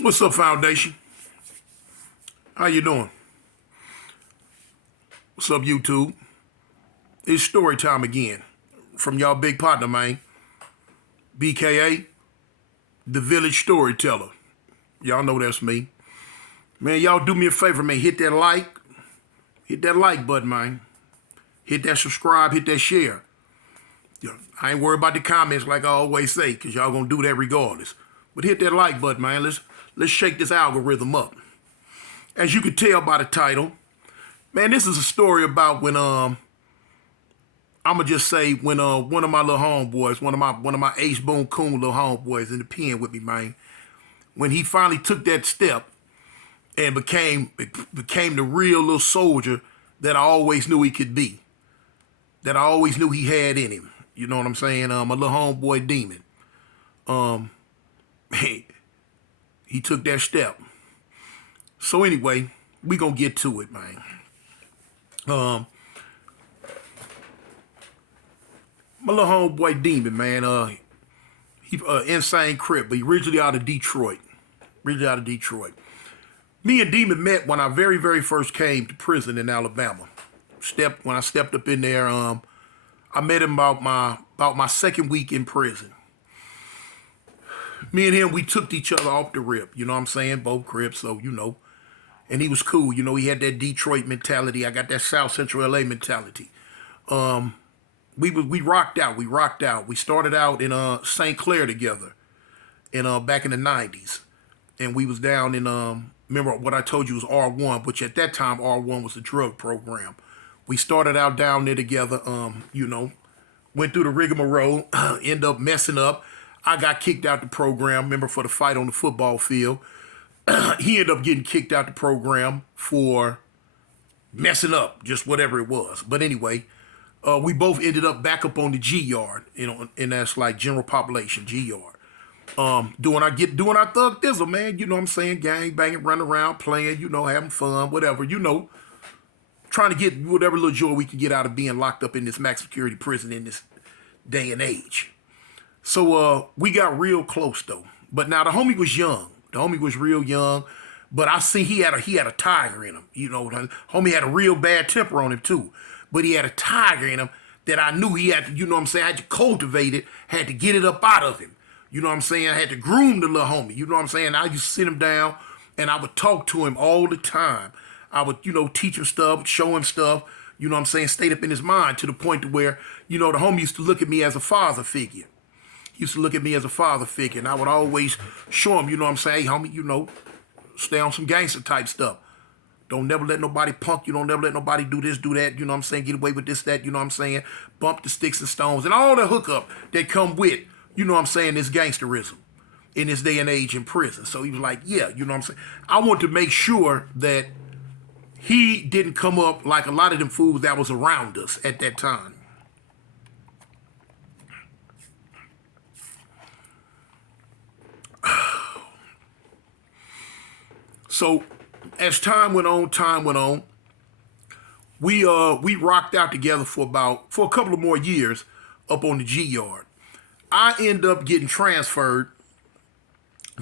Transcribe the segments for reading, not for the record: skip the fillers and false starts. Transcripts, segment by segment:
What's up, Foundation? How you doing? What's up, YouTube? It's story time again from y'all big partner, man. BKA, the Village Storyteller. Y'all know that's me. Man, y'all do me a favor, man. Hit that like. Hit that like button, man. Hit that subscribe. Hit that share. I ain't worried about the comments like I always say, because y'all gonna do that regardless. But hit that like button, man. Let's shake this algorithm up. As you can tell by the title, man, this is a story about when I'ma just say when one of my little homeboys, one of my Ace Boone Coon little homeboys in the pen with me, man, when he finally took that step and became the real little soldier that I always knew he could be, that I always knew he had in him. You know what I'm saying? My little homeboy Demon. He took that step. So anyway, we gonna get to it, man. My little homeboy Demon, man. He insane crip, but he originally out of Detroit. Originally out of Detroit. Me and Demon met when I very, very first came to prison in Alabama. When I stepped up in there, I met him about my second week in prison. Me and him, we took each other off the rip. You know what I'm saying? Both crips, so you know. And he was cool. You know, he had that Detroit mentality. I got that South Central LA mentality. We rocked out. We rocked out. We started out in St. Clair together, in back in the '90s, and we was down in remember what I told you was R1, which at that time R1 was a drug program. We started out down there together. You know, went through the rigmarole, end up messing up. I got kicked out the program. Remember for the fight on the football field. He ended up getting kicked out the program for messing up, just whatever it was. But anyway, we both ended up back up on the G Yard, you know, and that's like general population, G Yard. Doing our thug thizzle, man. You know what I'm saying? Gang banging, running around, playing, you know, having fun, whatever, you know. Trying to get whatever little joy we can get out of being locked up in this max security prison in this day and age. So we got real close though. But now the homie was young. The homie was real young. But I see he had a tiger in him. You know, the homie had a real bad temper on him too. But he had a tiger in him that I knew he had to, you know what I'm saying, I had to cultivate it, had to get it up out of him. You know what I'm saying? I had to groom the little homie. You know what I'm saying? I used to sit him down and I would talk to him all the time. I would, you know, teach him stuff, show him stuff, you know what I'm saying, stayed up in his mind to the point to where, you know, the homie used to look at me as a father figure. He used to look at me as a father figure, and I would always show him, you know what I'm saying, hey, homie, you know, stay on some gangster type stuff. Don't never let nobody punk you. Don't never let nobody do this, do that. You know what I'm saying? Get away with this, that. You know what I'm saying? Bump the sticks and stones and all the hookup that come with, you know what I'm saying, this gangsterism in this day and age in prison. So he was like, yeah, you know what I'm saying? I want to make sure that he didn't come up like a lot of them fools that was around us at that time. So as time went on, we rocked out together for a couple of more years up on the G Yard. I end up getting transferred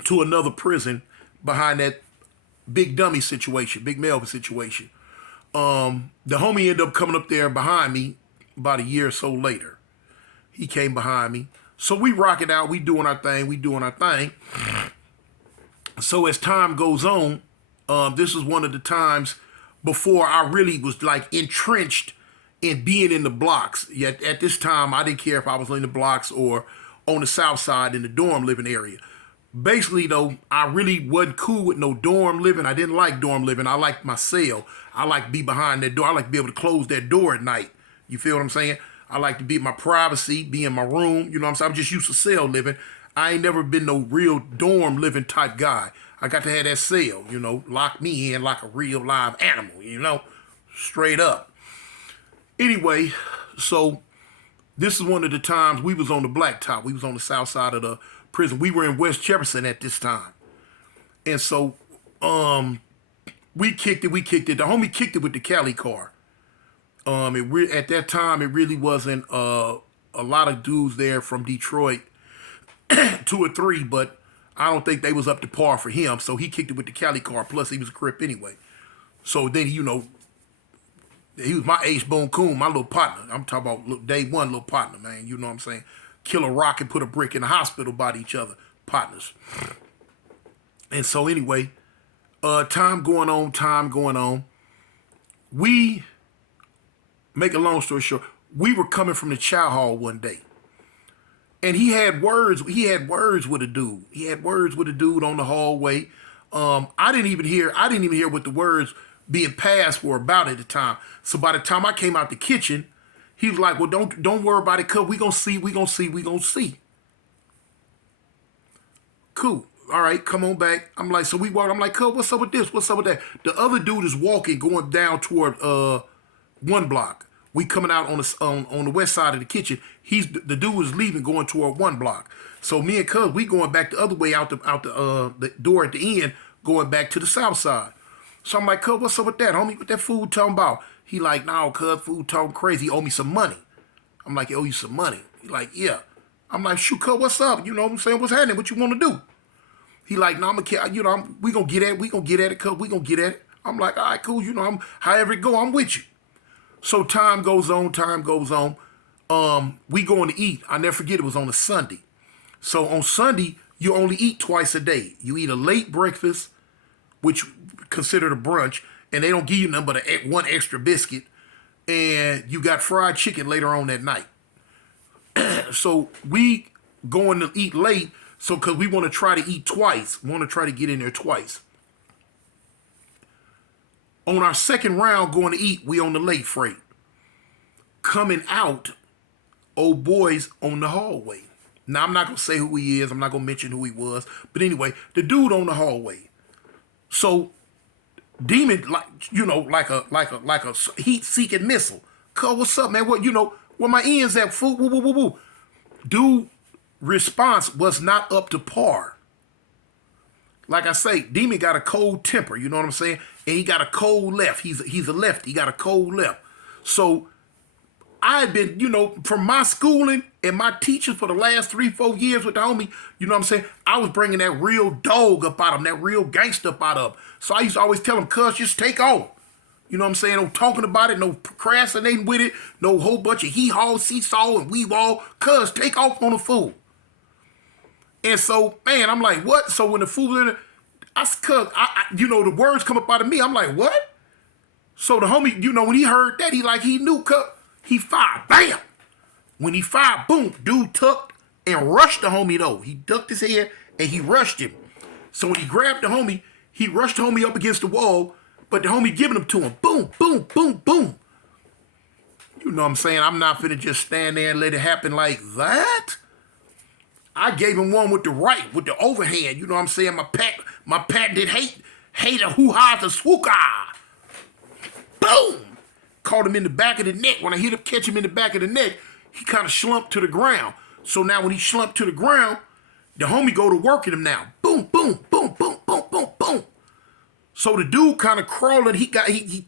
to another prison behind that Big Dummy situation, Big Melvin situation. The homie ended up coming up there behind me about a year or so later. He came behind me. So we rock it out, we doing our thing. So as time goes on, this is one of the times before I really was like entrenched in being in the blocks. Yet at this time, I didn't care if I was in the blocks or on the south side in the dorm living area. Basically, though, I really wasn't cool with no dorm living. I didn't like dorm living. I liked my cell. I like to be behind that door. I like to be able to close that door at night. You feel what I'm saying? I like to be in my privacy, be in my room. You know what I'm saying? I'm just used to cell living. I ain't never been no real dorm living type guy. I got to have that cell, you know, lock me in like a real live animal, you know, straight up. Anyway, so this is one of the times we was on the blacktop. We was on the south side of the prison. We were in West Jefferson at this time. And so we kicked it. The homie kicked it with the Cali car. At that time, it really wasn't a lot of dudes there from Detroit, two or three, but I don't think they was up to par for him, so he kicked it with the Cali card. Plus, he was a Crip anyway. So then, he was my Ace Boone Coon, my little partner. I'm talking about day one little partner, man. You know what I'm saying? Kill a rock and put a brick in the hospital by each other. Partners. And so anyway, time going on. We, make a long story short, we were coming from the chow hall one day. And he had words with a dude. He had words with a dude on the hallway. I didn't even hear what the words being passed were about at the time. So by the time I came out the kitchen, he was like, well, don't worry about it, cuz we gonna see. Cool. All right, come on back. I'm like, so we walk. I'm like, cuz, what's up with this? What's up with that? The other dude is walking, going down toward one block. We coming out on the west side of the kitchen. The dude was leaving, going toward one block. So me and cuz, we going back the other way out the door at the end, going back to the south side. So I'm like, cuz, what's up with that, homie? What that fool talking about? He like, no, cuz, fool talking crazy. He owe me some money. I'm like, he owe you some money? He like, yeah. I'm like, shoot, cuz, what's up? You know what I'm saying? What's happening? What you want to do? He like, no, we gonna get at it. We gonna get at it, cuz. We gonna get at it. I'm like, all right, cool. However it go, I'm with you. So time goes on. We going to eat. I never forget, it was on a Sunday. So on Sunday, you only eat twice a day. You eat a late breakfast, which considered a brunch, and they don't give you nothing but one extra biscuit, and you got fried chicken later on that night. So we going to eat late, so because we want to try to eat twice, want to try to get in there twice. On our second round going to eat, we on the late freight. Coming out, old boys on the hallway. Now, I'm not going to say who he is. I'm not going to mention who he was. But anyway, the dude on the hallway. So, Demon, like a heat-seeking missile. Cuz, what's up, man? Where my ends at? Fool, woo, woo, woo, woo. Dude, response was not up to par. Like I say, Demon got a cold temper, you know what I'm saying? And he got a cold left. He's a lefty. He got a cold left. So I had been, from my schooling and my teachers for the last 3-4 years with the homie, you know what I'm saying? I was bringing that real dog up out of him, that real gangster up out of him. So I used to always tell him, cuz, just take off. You know what I'm saying? No talking about it, no procrastinating with it, no whole bunch of hee-haw, seesaw, and wee-waw. Cuz, take off on the fool. And so, man, I'm like, what? So when the fool was in it, the words come up out of me. I'm like, what? So the homie, when he heard that, he knew, cuz. He fired, bam. When he fired, boom, dude tucked and rushed the homie, though. He ducked his head and he rushed him. So when he grabbed the homie, he rushed the homie up against the wall, but the homie giving him to him. Boom, boom, boom, boom. You know what I'm saying? I'm not finna just stand there and let it happen like that. I gave him one with the right, with the overhand. You know what I'm saying? My patented hater hoo-ha to swooka. Boom. Caught him in the back of the neck. When I hit him, catch him in the back of the neck, he kind of slumped to the ground. So now when he slumped to the ground, the homie go to work at him now. Boom, boom, boom, boom, boom, boom, boom. So the dude kind of crawling. He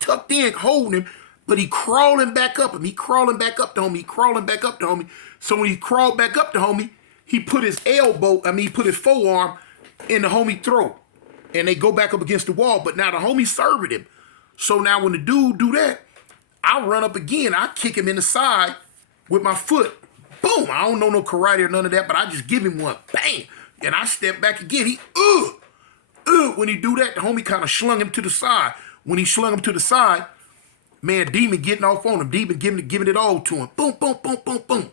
tucked in, holding him, but he crawling back up him. He crawling back up to homie. So when he crawled back up to homie, he put his forearm in the homie throat. And they go back up against the wall. But now the homie served him. So now when the dude do that, I run up again. I kick him in the side with my foot. Boom. I don't know no karate or none of that, but I just give him one. Bang. And I step back again. He, when he do that, the homie kind of slung him to the side. When he slung him to the side, man, Demon getting off on him. Demon giving it all to him. Boom, boom, boom, boom, boom.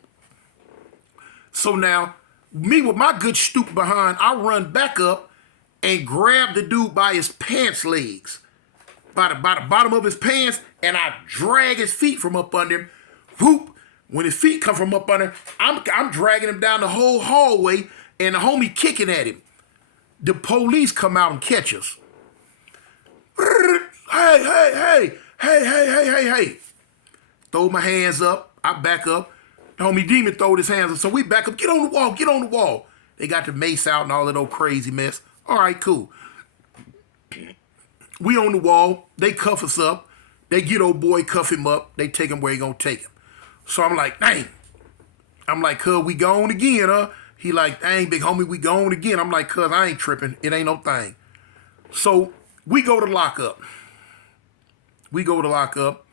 So now, me with my good stoop behind, I run back up and grab the dude by his pants legs. By the bottom of his pants, and I drag his feet from up under him. Whoop. When his feet come from up under him, I'm dragging him down the whole hallway, and the homie kicking at him. The police come out and catch us. Hey. Throw my hands up. I back up. The homie Demon throwed his hands up. So we back up. Get on the wall. They got the mace out and all that old crazy mess. All right, cool. We on the wall. They cuff us up. They get old boy, cuff him up. They take him where he gonna take him. So I'm like, dang. I'm like, cuz, we gone again, huh? He like, dang, big homie, we going again. I'm like, cuz I ain't tripping. It ain't no thing. So we go to lockup. We go to lockup.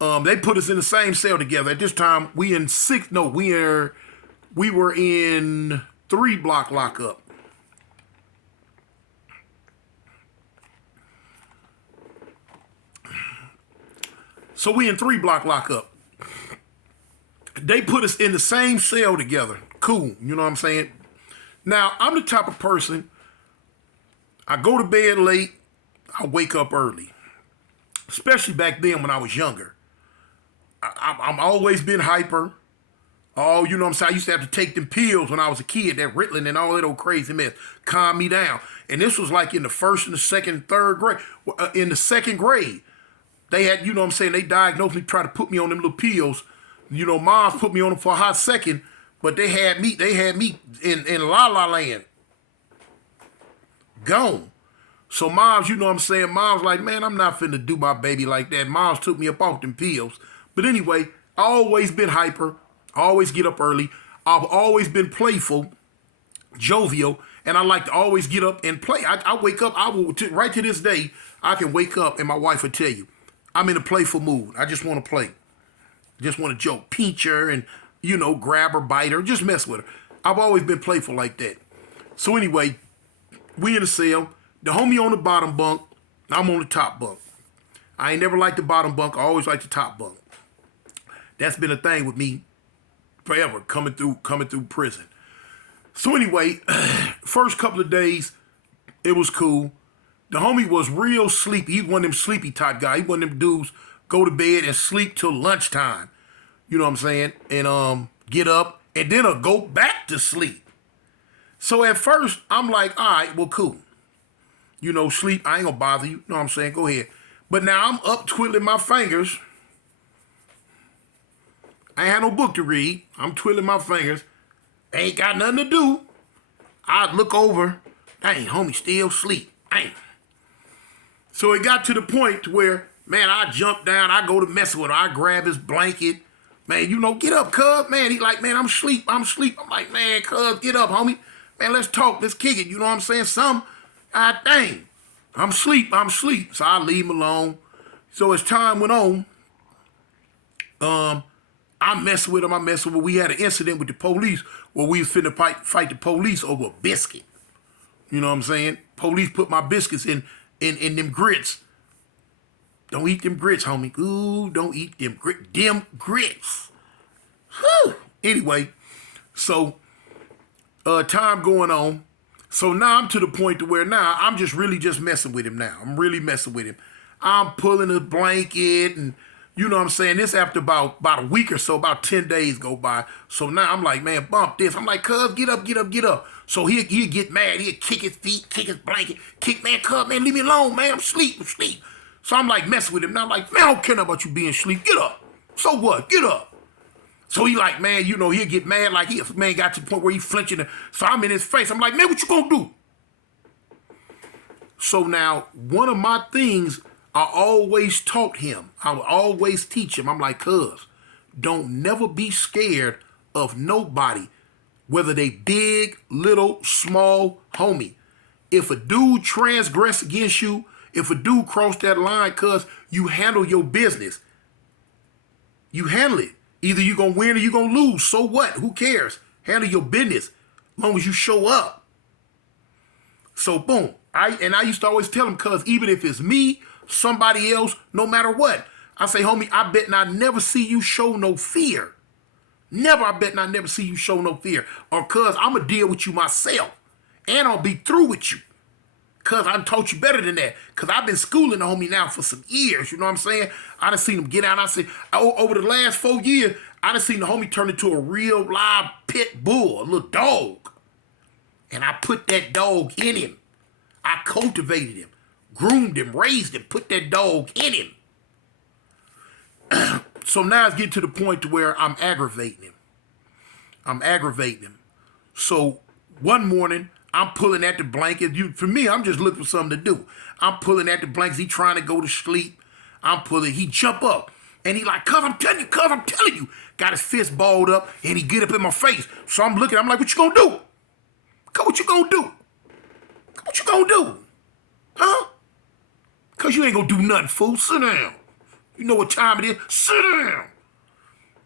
They put us in the same cell together. At this time, we were in 3-block lockup. So we in 3-block lockup. They put us in the same cell together. Cool, you know what I'm saying? Now, I'm the type of person, I go to bed late, I wake up early. Especially back then when I was younger. I'm always been hyper. Oh, you know what I'm saying? I used to have to take them pills when I was a kid, that Ritalin and all that old crazy mess, calm me down. And this was like in the first and the second, third grade. In the second grade, they had, you know what I'm saying, they diagnosed me, tried to put me on them little pills. You know, moms put me on them for a hot second, but they had me in La La Land. Gone. So moms, you know what I'm saying, moms like, man, I'm not finna do my baby like that. Moms took me up off them pills. But anyway, I always been hyper. I always get up early. I've always been playful, jovial, and I like to always get up and play. I wake up, right to this day, I can wake up and my wife will tell you, I'm in a playful mood. I just want to play. Just want to joke, pinch her and, you know, grab her, bite her, just mess with her. I've always been playful like that. So anyway, we in the cell. The homie on the bottom bunk, I'm on the top bunk. I ain't never liked the bottom bunk. I always liked the top bunk. That's been a thing with me forever, coming through prison. So anyway, first couple of days, it was cool. The homie was real sleepy. He was one of them sleepy type guy. He one of them dudes go to bed and sleep till lunchtime. You know what I'm saying? And get up and then go back to sleep. So at first, I'm like, all right, well, cool. You know, sleep, I ain't gonna bother you. You know what I'm saying? Go ahead. But now I'm up twiddling my fingers. I ain't had no book to read. I'm twiddling my fingers. Ain't got nothing to do. I look over. Dang, homie still sleep. Dang. So it got to the point to where, man, I jump down. I go to mess with him. I grab his blanket. Man, you know, get up, cuz. Man, he like, man, I'm asleep. I'm like, man, cuz, get up, homie. Man, let's talk. Let's kick it. You know what I'm saying? Dang. I'm asleep. So I leave him alone. So as time went on, I mess with him. We had an incident with the police where we was finna fight the police over a biscuit. You know what I'm saying? Police put my biscuits in them grits. Don't eat them grits, homie. Ooh, don't eat them grits. Whew. Anyway, so time going on. So now I'm to the point to where now I'm just really just messing with him now. I'm really messing with him. I'm pulling a blanket and, you know what I'm saying? This after about a week or so, about 10 days go by. So now I'm like, man, bump this. I'm like, cuz, get up. So he'll get mad. He'll kick his feet, kick his blanket, man, cuz, man, leave me alone, man. I'm asleep. So I'm like messing with him. Now I'm like, man, I don't care about you being asleep. Get up. So what? Get up. So he like, man, you know, he'll get mad like man got to the point where he flinching. So I'm in his face. I'm like, man, what you gonna do? So now, one of my things I always taught him, I would always teach him, I'm like, cuz, don't never be scared of nobody, whether they big, little, small, homie. If a dude transgress against you, if a dude cross that line, cuz, you handle your business. You handle it. Either you gonna win or you gonna lose. So what? Who cares? Handle your business. As long as you show up. So boom. I used to always tell him, cuz even if it's me, somebody else, no matter what, I say, homie, I bet I never see you show no fear. I bet I never see you show no fear. Or cuz I'ma deal with you myself. And I'll be through with you. Cuz I taught you better than that. Cuz I've been schooling the homie now for some years. You know what I'm saying? I done seen him get out. I said, over the last 4 years, I done seen the homie turn into a real live pit bull, a little dog. And I put that dog in him. I cultivated him, groomed him, raised him, put that dog in him. So now it's getting to the point to where I'm aggravating him. So one morning, I'm pulling at the blanket. For me, I'm just looking for something to do. I'm pulling at the blankets. He trying to go to sleep. I'm pulling. He jump up. And he like, cuz I'm telling you, cuz I'm telling you. Got his fist balled up and he get up in my face. So I'm looking, I'm like, what you gonna do? Cuz what you gonna do? What you gonna do? Huh? Cuz you ain't gonna do nothing, fool. Sit down. You know what time it is? Sit down.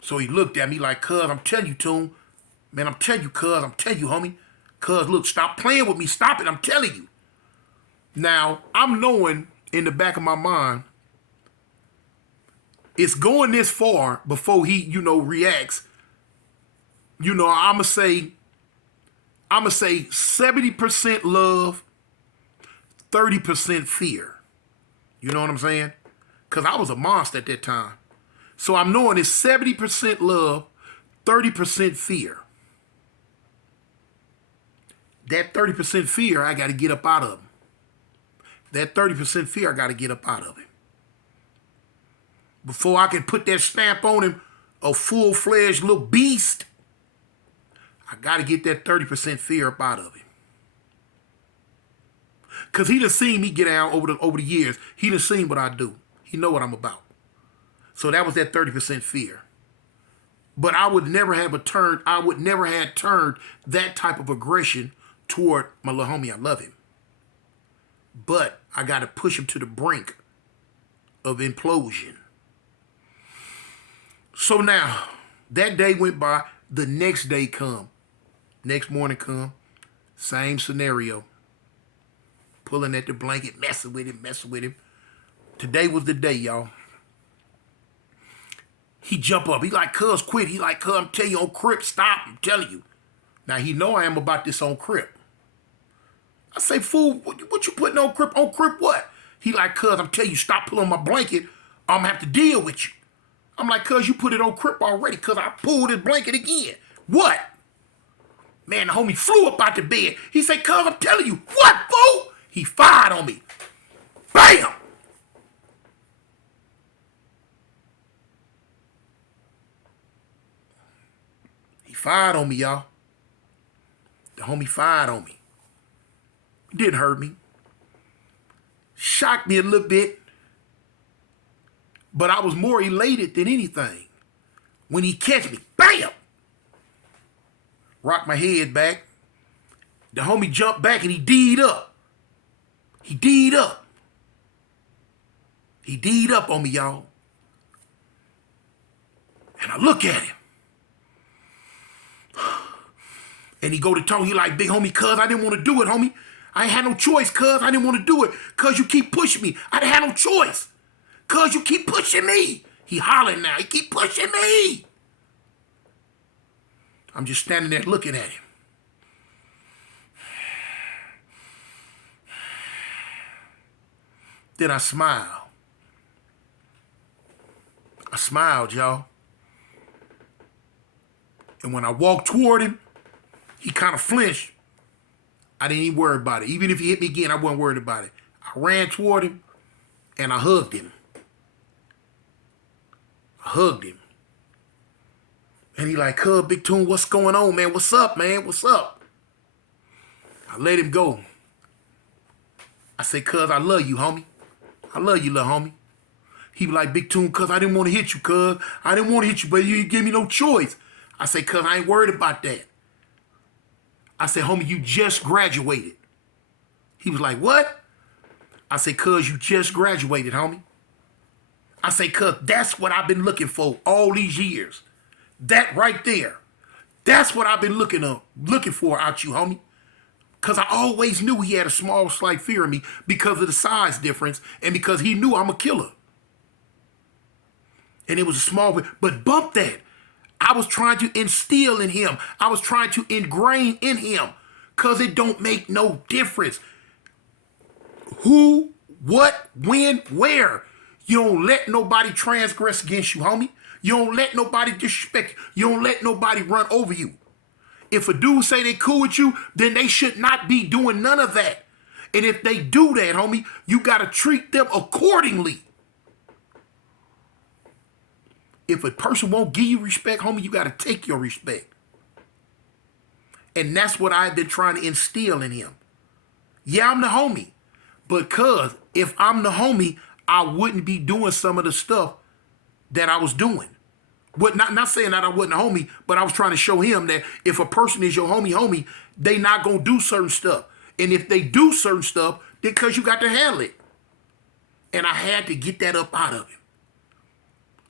So he looked at me like, cuz I'm telling you, Toon. Man, I'm telling you, cuz, I'm telling you, homie. Cuz, look, stop playing with me. Stop it, I'm telling you. Now, I'm knowing in the back of my mind, it's going this far before he, reacts. I'ma say 70% love, 30% fear. You know what I'm saying? Because I was a monster at that time. So I'm knowing it's 70% love, 30% fear. That 30% fear, I got to get up out of him. That 30% fear, I got to get up out of him. Before I can put that stamp on him, a full-fledged little beast, I got to get that 30% fear up out of him. Because he done seen me get down over the years. He done seen what I do. He know what I'm about. So that was that 30% fear. But I would never have turned that type of aggression toward my little homie. I love him. But I got to push him to the brink of implosion. So now, that day went by. The next day come. Next morning come. Same scenario. Pulling at the blanket, messing with him. Today was the day, y'all. He jump up. He like, cuz, quit. He like, cuz, I'm telling you on Crip, stop. I'm telling you. Now, he know I am about this on Crip. I say, fool, what you putting on Crip? On Crip what? He like, cuz, I'm telling you, stop pulling my blanket. I'm going to have to deal with you. I'm like, cuz, you put it on Crip already, cuz I pulled his blanket again. What? Man, the homie flew up out the bed. He said, cuz, I'm telling you. What, fool? He fired on me. Bam! He fired on me, y'all. The homie fired on me. It didn't hurt me. Shocked me a little bit. But I was more elated than anything. When he catch me, bam! Rocked my head back. The homie jumped back and he D'd up. He D'd up. He D'd up on me, y'all. And I look at him. And he go to talk. He like, big homie, cuz, I didn't want to do it, homie. I ain't had no choice, cuz. I didn't want to do it. Cuz you keep pushing me. I didn't have no choice. Cuz you keep pushing me. He hollering now. He keep pushing me. I'm just standing there looking at him. Then I smile. I smiled, y'all. And when I walked toward him, he kind of flinched. I didn't even worry about it. Even if he hit me again, I wasn't worried about it. I ran toward him and I hugged him. And he like, cuz, Big Toon, what's going on, man? What's up, man? What's up? I let him go. I say, cuz, I love you, homie. I love you, little homie. He was like, Big Toon, cuz, I didn't want to hit you, cuz. I didn't want to hit you, but you didn't give me no choice. I say, cuz, I ain't worried about that. I said, homie, you just graduated. He was like, what? I say, cuz, you just graduated, homie. I say, cuz, that's what I've been looking for all these years. That right there. That's what I've been looking for out you, homie. Because I always knew he had a small, slight fear of me because of the size difference and because he knew I'm a killer. And it was a small, but bump that. I was trying to instill in him. I was trying to ingrain in him because it don't make no difference. Who, what, when, where. You don't let nobody transgress against you, homie. You don't let nobody disrespect you. You don't let nobody run over you. If a dude say they cool with you, then they should not be doing none of that. And if they do that, homie, you got to treat them accordingly. If a person won't give you respect, homie, you got to take your respect. And that's what I've been trying to instill in him. Yeah, I'm the homie. But cuz, if I'm the homie, I wouldn't be doing some of the stuff that I was doing. But not saying that I wasn't a homie, but I was trying to show him that if a person is your homie, they not gonna do certain stuff. And if they do certain stuff, then because you got to handle it. And I had to get that up out of him.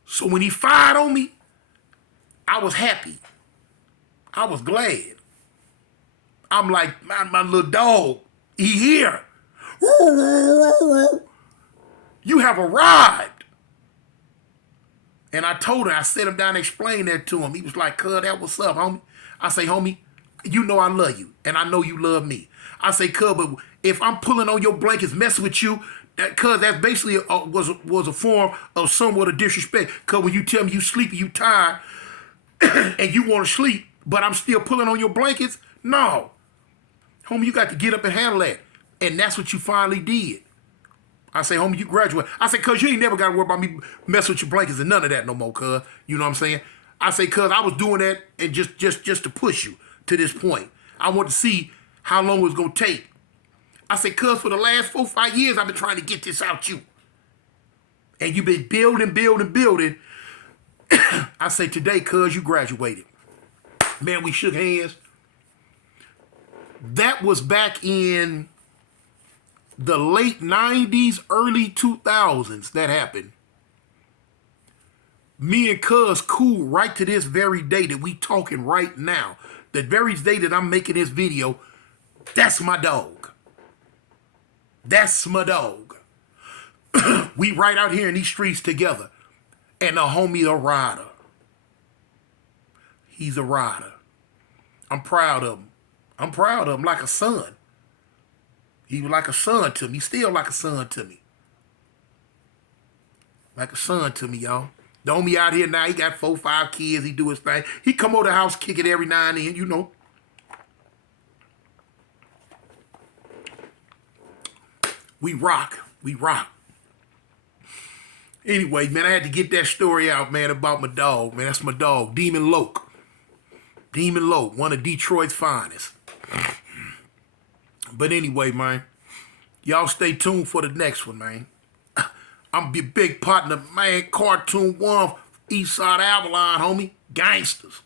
So when he fired on me, I was happy. I was glad. I'm like, my little dog, he here. You have arrived. And I told him, I set him down and explained that to him. He was like, cuz, that what's up, homie? I say, homie, you know I love you, and I know you love me. I say, cuz, but if I'm pulling on your blankets, messing with you, cuz that's basically was a form of somewhat of disrespect. Cuz when you tell me you sleepy, you tired, and you want to sleep, but I'm still pulling on your blankets, no. Homie, you got to get up and handle that. And that's what you finally did. I say, homie, you graduate. I say, cuz you ain't never got to worry about me messing with your blankets and none of that no more, cuz. You know what I'm saying? I say, cuz I was doing that and just to push you to this point. I want to see how long it was going to take. I say, cuz for the last 4 or 5 years, I've been trying to get this out you. And you've been building. I say, today, cuz you graduated. Man, we shook hands. That was back in the late 90s, early 2000s that happened. Me and cuz cool right to this very day that we talking right now. The very day that I'm making this video, that's my dog. That's my dog. We right out here in these streets together. And the homie a rider. He's a rider. I'm proud of him. I'm proud of him like a son. He was like a son to me. He's still like a son to me. Like a son to me, y'all. The homie out here now, he got 4, 5 kids. He do his thing. He come over the house, kick it every now and then, you know. We rock. We rock. Anyway, man, I had to get that story out, man, about my dog. Man, that's my dog, Demon Loke. Demon Loke, one of Detroit's finest. But anyway, man, y'all stay tuned for the next one, man. I'm your big partner, man, Cartoon One, Eastside Avalon, homie. Gangsters.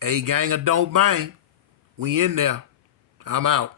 A gang of don't bang. We in there. I'm out.